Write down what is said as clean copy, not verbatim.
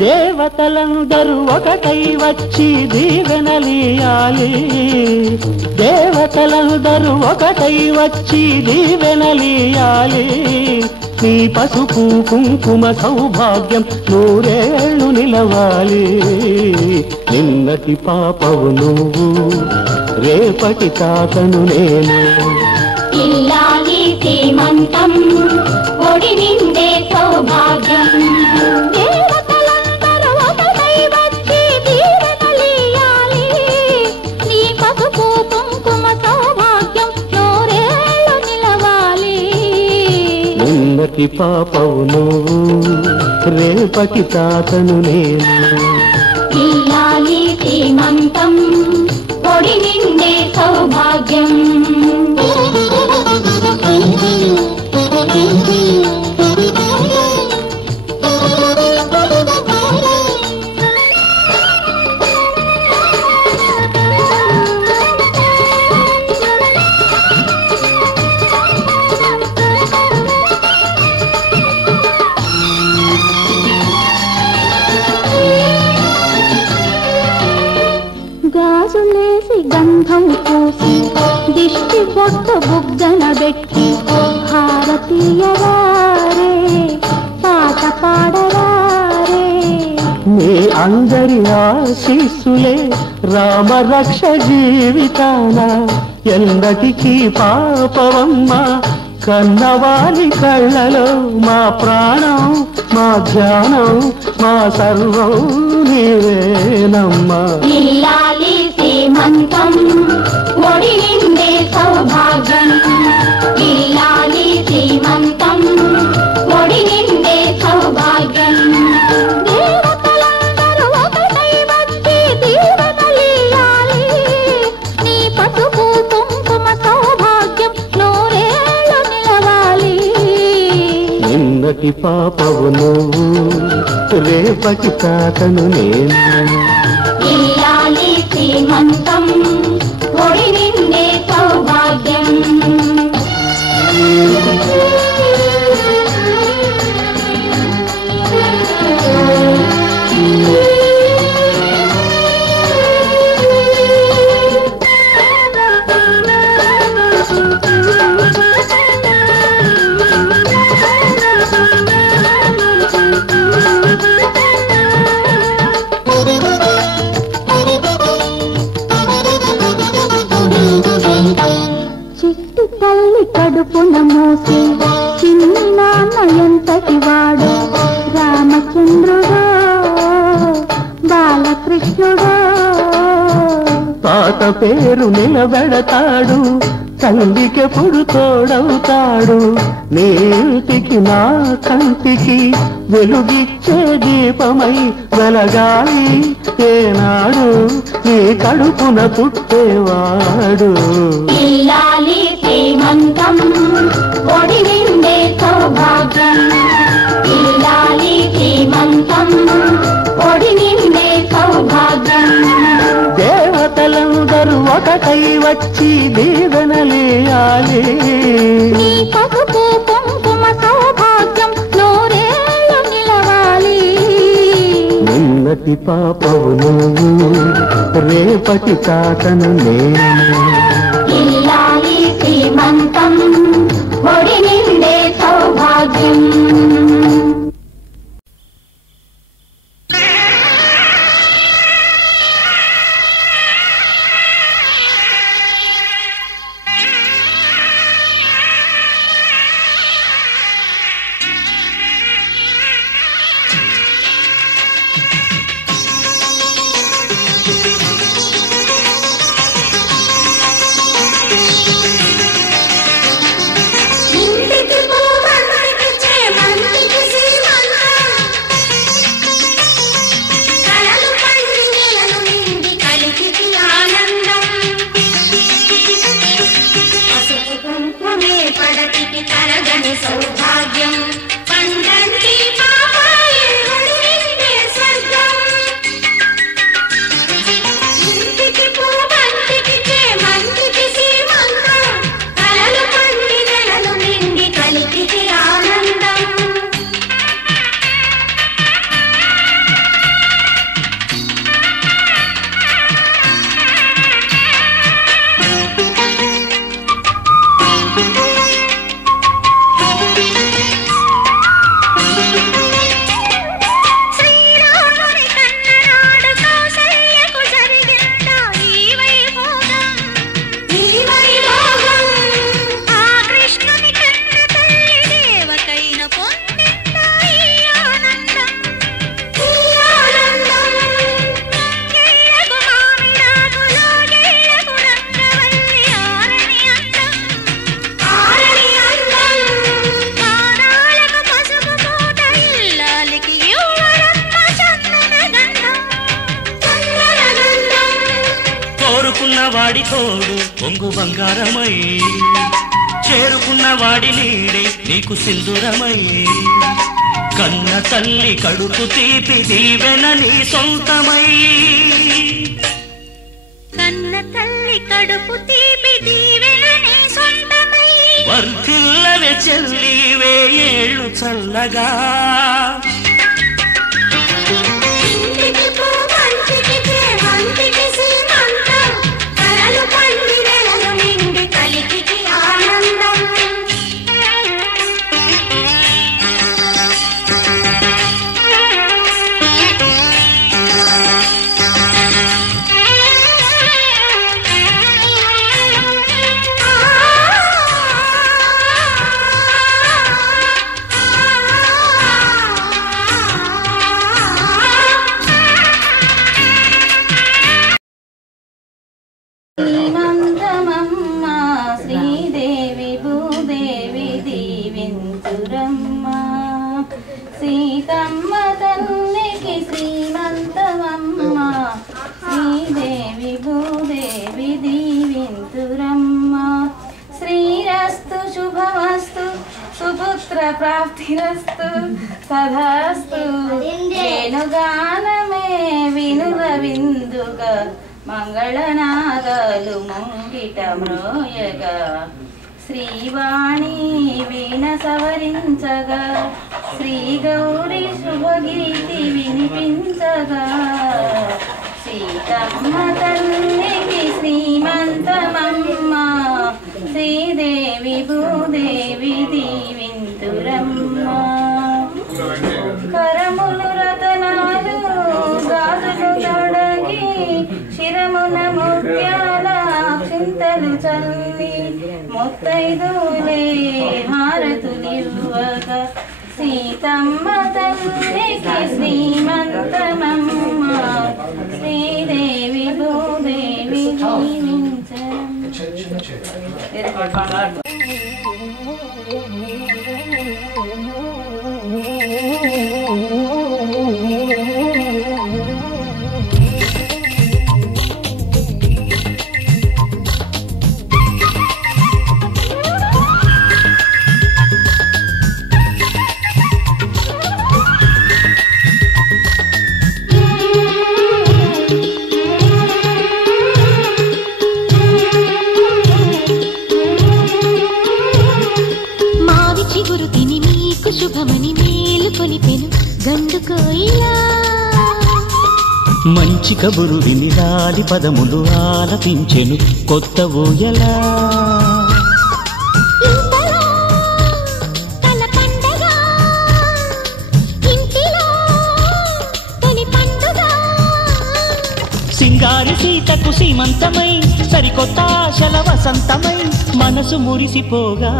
దేవతలందరూ ఒకటై వచ్చి దీవెనలియాలి, దేవతలందరూ ఒకటై వచ్చి దీవెనలియాలి. నీ పసుపు కుంకుమ సౌభాగ్యం నూరేళ్ళు నిలవాలి. నిన్నటి పాపవు నువ్వు, రేపటి తాతను నేను. ఇల్లాలి శ్రీమంతం ఒడి నిండే సౌభాగ్యం. దేవతలందరూ ఒకటై వచ్చి దీవెనలియాలి. నీ పసుపు కుంకుమ సౌభాగ్యం నూరేళ్ళు నిలవాలి. నిన్నటి పాపవు నువ్వు, రేపటి తాతను నేను. ఇల్లాలి శ్రీమంతం ఒడి నిండే సౌభాగ్యం. గాజులేసి గంధం పూసి దిష్టి బొట్టు బుగ్గన పెట్టి భారతీయవారే పాట పాడవారే. మీ అందరి ఆశీస్సులే రామరక్ష జీవితాన ఎందటికీ పాపవమ్మ. కన్నవాలి కళ్ళలో మా ప్రాణం, మా ధ్యానం, మా సర్వం నీవేనమ్మా. ఇల్లాలి శ్రీమంతం ఒడి నిండే సౌభాగ్యం. ఇల్లాలి శ్రీమంతం ఒడి నిండే సౌభాగ్యం. దేవతలందరూ ఒకటై వచ్చి దీవెనలియాలి. నీ పసుపు కుంకుమ సౌభాగ్యం నూరేళ్ళు నిలవాలి. నిన్నటి పాపవు నువ్వు, రేపటి తాతను నేను. ఇల్లాలి శ్రీమంతం ఒడి నిండే సౌభాగ్యం. చిట్టి తల్లి కడుపున మోసి చిన్ని నాన్న ఎంతటి వాడు. రామచంద్రుడో బాలకృష్ణుడో. తాత పేరు నిలబెడతాడు, తల్లికెప్పుడు తోడవుతాడు. నీటికి నా కంటికి వెలుగిచ్చే దీపమై వెలగాలి ఏనాడు నీ కడుపున పుట్టేవాడు. ఇల్లాలి శ్రీమంతం ఒడి నిండే సౌభాగ్యం. ఇల్లాలి శ్రీమంతం ఒడి నిండే సౌభాగ్యం. దేవతలందరూ ఒకటై వచ్చి దీవెనలియాలి. నీ పసుపు కుంకుమ సౌభాగ్యం నూరేళ్ళు నిలవాలి. నిన్నటి పాపవు నువ్వు, రేపటి తాతను నేను. ఇల్లాలి శ్రీమంతం ఒడి నిండే సౌభాగ్యం. వాడి తోడు పొంగు బంగారమై చేరుకున్న వాడి నీడే నీకు సింధురమై కన్న తల్లి కడుపు తీపి దీవెన నీ సొంతమై కన్న తల్లి కడుపు తీపి దీవెన నీ సొంతమై వర్ధిల్లవే చెల్లి వేయేళ్ళు చల్లగా శ్రీమంతమమ్మ శ్రీదేవి భూదేవి దీవింతురమ్మ సీతమ్మ తల్లికి శ్రీమంతమమ్మ శ్రీదేవి భూదేవి దీవింతురమ్మ శ్రీరస్తు శుభమస్తు సుపుత్ర ప్రాప్తిరస్తు తథాస్తు వేణుగానమే వినుల విందుగా మంగళనాదాలు ముంగిట మ్రోయగా శ్రీవాణి వీణ సవరించగా శ్రీ గౌరీ శుభగీతి వినిపించగా సీతమ్మ తల్లికి శ్రీమంతమమ్మ శ్రీదేవి భూదేవి దీవింతురమ్మ కరములు రతనాలు గాజులు తొడగి శిరమున ముత్యాల చింతలు చల్లి ముత్తైదులే హారతులివ్వగా సీతమ్మ తల్లికి శ్రీమంతమమ్మ శ్రీదేవి భూదేవి శుభమని మేలు కొలిపెను గండు కోయిలా మంచి కబురు విని రాలి పదములు ఆలపించెను కొత్త ఊయలా సింగారి సీతకు సీమంతమై సరికొత్త ఆశల వసంతమై మనసు మురిసిపోగా